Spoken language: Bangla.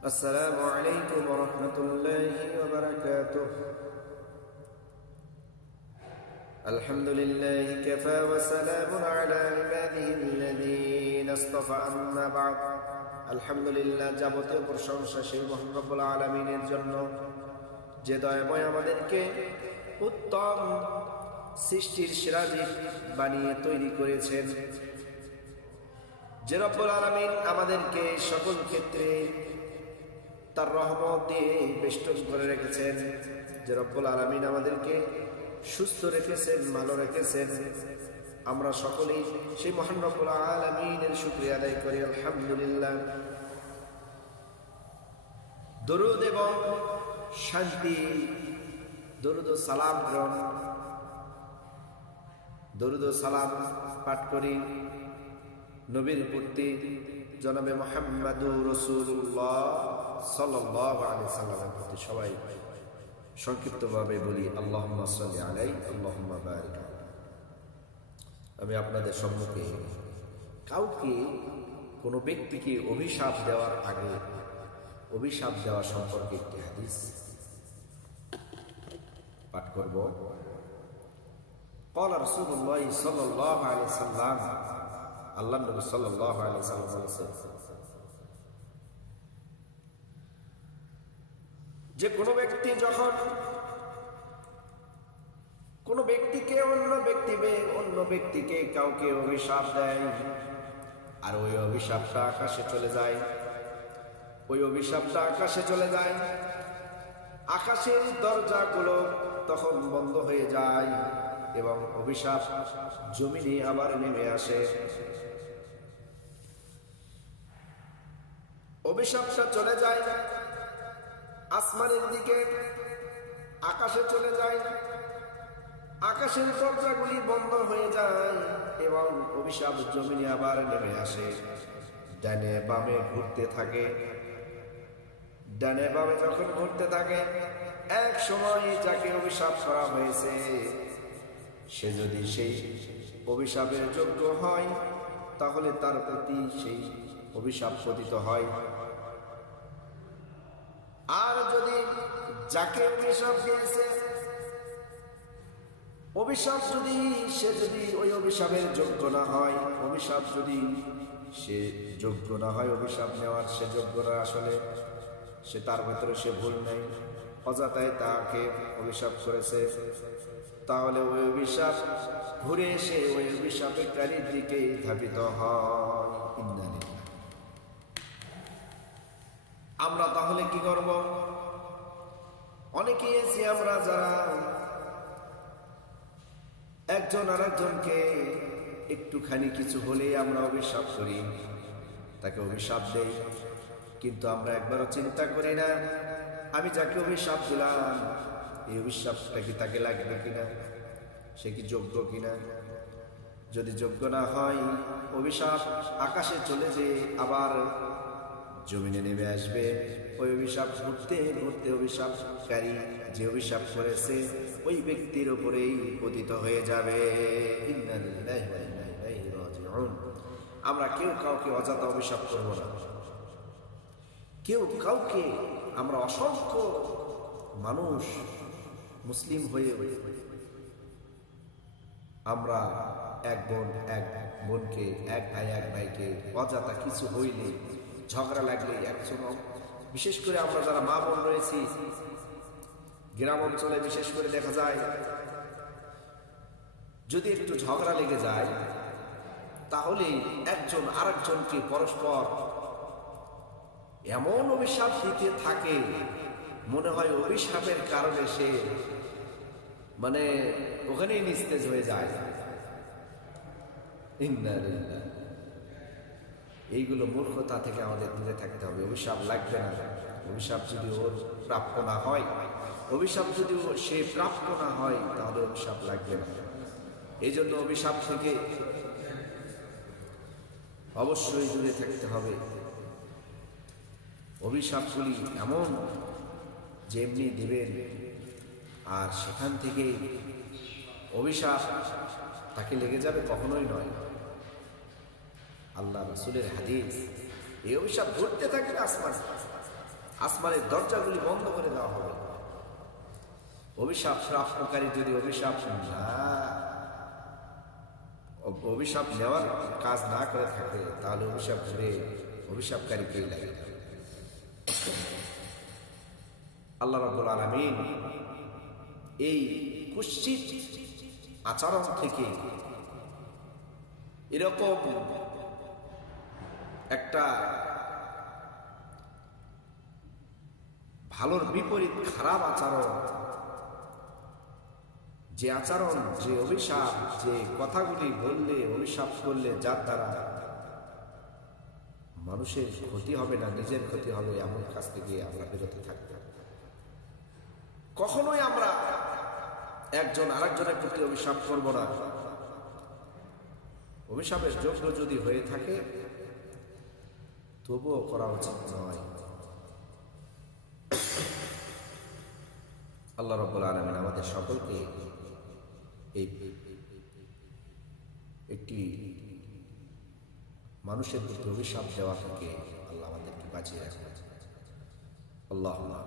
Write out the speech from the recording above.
السلام عليكم ورحمة الله وبركاته. الحمد لله كفى وسلام على عباده الذين اصطفى أما بعد. আলহামদুলিল্লাহ, যাবতীয় প্রশংসা সেই মহান রব্বুল আলামিনের জন্য, যে দয়াময় আমাদেরকে উত্তম সৃষ্টির সেরা জীব বানিয়ে তৈরি করেছেন, যে রব্বুল আলামিন আমাদেরকে সকল ক্ষেত্রে তার রহমত দিয়ে বেষ্টন করে রেখেছেন, যে রব্বুল আলামিন আমাদেরকে সুস্থ রেখেছেন, ভালো রেখেছেন। আমরা সকলেই সেই মহান রব্বুল আলামিনের শুকরিয়া আদায় করি, আলহামদুলিল্লাহ। দরুদ এবং শান্তি, দরুদ ও সালাম গ্রহণ, দরুদ ও সালাম পাঠ করি নবীর প্রতি, জনাবে মুহাম্মাদুর রাসূলুল্লাহ সাল্লাল্লাহু আলাইহি ওয়াসাল্লামের প্রতি। সবাই সংক্ষিপ্তভাবে বলি আল্লাহুম্মা সাল্লি আলাইহি আল্লাহুম্মা বারিক। আমি আপনাদের সম্মুখে কাউকে, কোনো ব্যক্তিকে অভিশাপ দেওয়ার আগে অভিশাপ দেওয়া সম্পর্কে একটি হাদিস পাঠ করব। ক্বালা রাসূলুল্লাহ সাল্লাল্লাহু আলাইহি ওয়াসাল্লাম, আল্লাহ নবী সাল্লাল্লাহু আলাইহি ওয়াসাল্লাম বলেছেন যে কোনো ব্যক্তি যখন কোনো ব্যক্তিকে অন্য ব্যক্তিকে কাউকে অভিশাপ দেয়, আর ওই অভিশাপটা আকাশে চলে যায়, আকাশের দরজাগুলো তখন বন্ধ হয়ে যায় এবং অভিশাপ জমিনে আবার নেমে আসে। অভিশাপটা চলে যায় আসমানের দিকে, আকাশে চলে যায়, আকাশের দরজাগুলি বন্ধ হয়ে যায় এবং অভিশাপ জমিনে আবার নেমে আসে। ডানে বামে ঘুরতে থাকে, ডানে বামে যখন ঘুরতে থাকে, এক সময় যাকে অভিশাপ করা হয়েছে সে যদি সেই অভিশাপের যোগ্য হয়, তাহলে তার প্রতি সেই অভিশাপ পতিত হয়। আর যদি যাকে অভিশাপ দিয়েছে, সে যদি ওই অভিশাপের যোগ্য না হয়, অভিশাপ নেওয়ার সে যোগ্য না, আসলে সে তার ভেতরে সে ভুল নেই, অযথায় তাকে অভিশাপ করেছে, তাহলে ওই অভিশাপ ঘুরে এসে ওই অভিশাপকারীর দিকে ধাবিত হয়। আমরা তাহলে কি করব? অনেকেই আছি আমরা যারা একজন আরেকজনকে একটুখানি কিছু হলেই আমরা অভিশাপ করি, তাকে অভিশাপ দেই, কিন্তু আমরা একবারও চিন্তা করি না আমি যাকে অভিশাপ দিলাম এই অভিশাপটা কি তাকে লাগবে কিনা, সে কি যোগ্য কিনা। যদি যোগ্য না হয়, অভিশাপ আকাশে চলে যেয়ে আবার জমিনে নেমে আসবে। ওই অভিশাপ ঘুরতে ঘুরতে অভিশাপকারী যে অভিশাপ করেছে ওই ব্যক্তির উপরেই পতিত হয়ে যাবে। ইন্না লিল্লাহি ওয়া ইন্না ইলাইহি রাজিউন। আমরা কেউ কাউকে অযথা অভিশাপ করব না, কেউ কাউকে। আমরা অসংখ্য মানুষ মুসলিম হয়ে আমরা এক বোনকে, এক ভাইকে অযথা কিছু হইলে, ঝগড়া লাগলে, একজন, বিশেষ করে আমরা যারা মা বোন রয়েছি গ্রাম অঞ্চলে বিশেষ করে দেখা যায়, যদি একটু ঝগড়া লেগে যায় তাহলে একজন আরেকজনকে পরস্পর এমন অভিশাপ দিতে থাকে, মনে হয় অভিশাপের কারণে সে ওখানেই নিস্তেজ হয়ে যায়। এইগুলো মূর্খতা থেকে আমাদের দূরে থাকতে হবে। অভিশাপ লাগবে না। অভিশাপ যদি ওর প্রাপ্য না হয়, সে প্রাপ্য না হয়, তাহলে অভিশাপ লাগবে না। এই জন্য অভিশাপ থেকে অবশ্যই দূরে থাকতে হবে। অভিশাপগুলি এমন যে এমনি দেবেন, আর সেখান থেকে অভিশাপ তাকে লেগে যাবে, কখনোই নয়। আল্লাহ রাসূলের হাদিস, এই অভিশাপ ঘুরতে থাকবে আসমান, আসমানের দরজাগুলি বন্ধ করে দেওয়া হবে। অভিশাপ প্রাপ্তকারী যদি অভিশাপ নেওয়ার কাজ না করে থাকে, তাহলে অভিশাপ ধরে অভিশাপকারীকেই লাগে। আল্লাহ রাব্বুল আলামিন এই কুৎসিত আচরণ থেকে, এরকম একটা ভালোর বিপরীত খারাপ আচরণ, যে আচরণ, যে অভিশাপ, যে কথাগুলি বললে, অভিশাপ করলে যার দ্বারা মানুষের ক্ষতি হবে না, নিজের ক্ষতি হবে, এমন কাজ থেকে আমরা বিরত থাকতে হবে। কখনোই আমরা একজন আরেকজনের প্রতি অভিশাপ করব না। অভিশাপের যোগ্য যদি হয়ে থাকে তবুও করা উচিত নয়। আল্লাহ রাব্বুল আলামিন আমাদের সকলকে এই একটি মানুষের প্রতি অভিশাপ দেওয়া থেকে আল্লাহ আমাদেরকে বাঁচিয়ে রাখেন। আল্লাহুম্মা